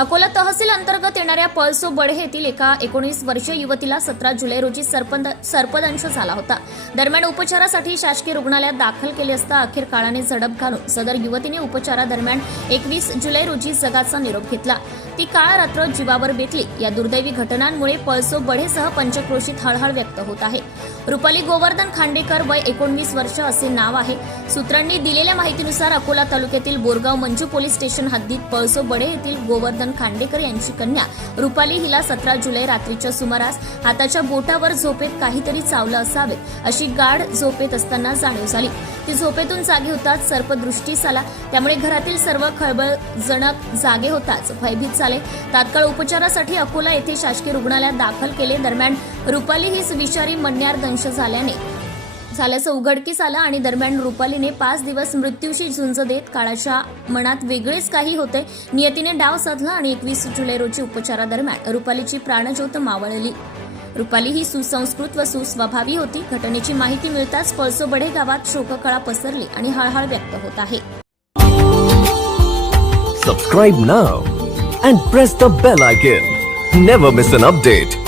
अकोला तहसील अंतर्गत येणाऱ्या पळसो बडहे येथील एका 19 वर्षीय युवतीला 17 जुलै रोजी सर्पदंश झाला होता। दरम्यान उपचारासाठी शासकीय रुग्णालयात दाखल केले असता अखेर काळाने झडप घालून सदर युवतीने उपचारादरम्यान 21 जुलै रोजी जगाचा निरोप घेतला। ती काळ रात्र जीवावर बेतली। या दुर्दैवी घटनांमुळे पळसो बढेसह पंचक्रोशीत हळहळ व्यक्त होत आहे। रुपाली गोवर्धन खांडेकर वय 19 वर्ष असे नाव आहे। सूत्रांनी दिलेल्या माहितीनुसार अकोला तालुक्यातील बोरगाव मंजू पोलीस स्टेशन हद्दीत पळसो बढे येथील गोवर्धन खांडेकर यांची कन्या रुपाली हिला 17 जुलै रात्रीच्या सुमारास हाताच्या बोटावर झोपेत काहीतरी चावलं असावे अशी गाढ झोपेत असताना जाणीव झाली। ती झोपेतून जागी होताच सर्पदृष्टीस आला। त्यामुळे घरातील सर्व खळबळजनक जागे होताच भयभीत झाले। तात्काळ उपचारासाठी अकोला येथे शासकीय रुग्णालयात दाखल केले। दरम्यान रुपाली हीच विषारी मडण्यार दंश झाल्याचं उघडकीस आलं आणि दरम्यान रुपालीने 5 दिवस मृत्यूशी झुंज देत काळाच्या मनात वेगळेच काही होते नियतीने डाव साधला आणि 21 जुलै रोजी उपचारादरम्यान रुपालीची प्राणज्योत मावळली। रुपाली ही सुसंस्कृत व सुस्वभावी होती। घटनेची माहिती मिळताच पळसो बढे गावात शोककळा पसरली आणि हळहळ व्यक्त होत आहे। Subscribe now and press the bell icon. Never miss an update.